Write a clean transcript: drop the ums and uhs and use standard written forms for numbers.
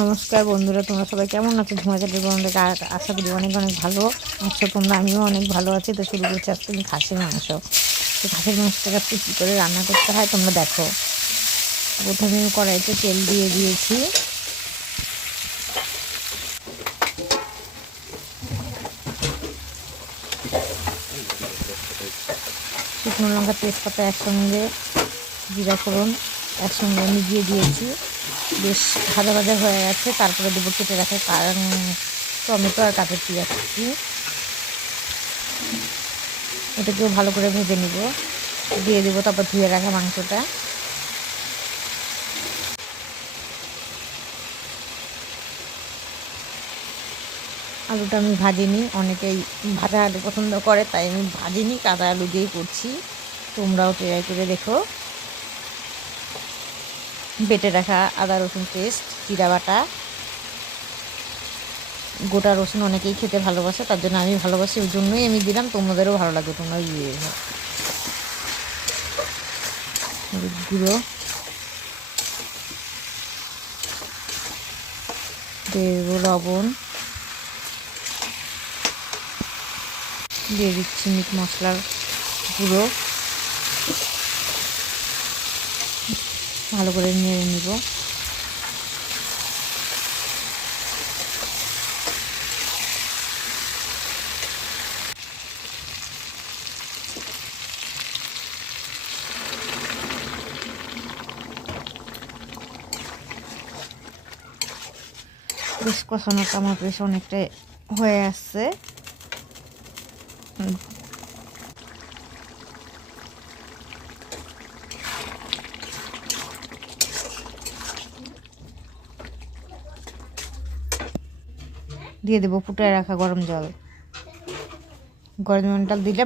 নমস্কার বন্ধুরা, তোমরা সবাই কেমন আছো? ঝুমাচাটের বন্ধুদের আশা করি অনেক অনেক ভালো আছো তোমরা। আমিও অনেক ভালো আছি। তো শুরু করছি আজকে আমি খাসির মাংস। তো খাসির মাংসটাকে আজকে কী করে রান্না করতে হয় তোমরা দেখো। প্রথমে কড়াইতে তেল দিয়ে দিয়েছি, শুকনো লঙ্কা তেজপাতা একসঙ্গে, জিরা ফোড়ন একসঙ্গে আমি দিয়ে দিয়েছি। বেশ ভাজা ভাজা হয়ে গেছে। তারপরে দেবো কেটে রাখা টমেটো আর কাঁচা পেঁয়াজ। এটাকেও ভালো করে ভেজে নিব, দিয়ে দেবো। তারপর ধুয়ে রাখা মাংসটা, আলুটা আমি ভাজিনি। অনেকেই ভাজা আলু পছন্দ করে, তাই আমি ভাজিনি, কাঁচা আলু দিয়েই করছি। তোমরাও ট্রাই করে দেখো। বেটে রাখা আদা রসুন পেস্ট, জিরা বাটা, গোটা রসুন অনেকেই খেতে ভালোবাসে, তার জন্য আমি ভালোবাসি, ওই জন্যই আমি দিলাম। তোমাদেরও ভালো লাগবে, তোমরাও দিয়ে দেবো। হলুদ গুঁড়ো দিয়ে দেবো, লবণ দিয়ে দিচ্ছি, মিট মশলার গুঁড়ো, ভালো করে নেড়ে নিব। বেশ কষানোটা আমার বেশ অনেকটাই হয়ে আসছে। দিয়ে দেবো ফুটায় রাখা গরম জল। গরম জলটা দিলে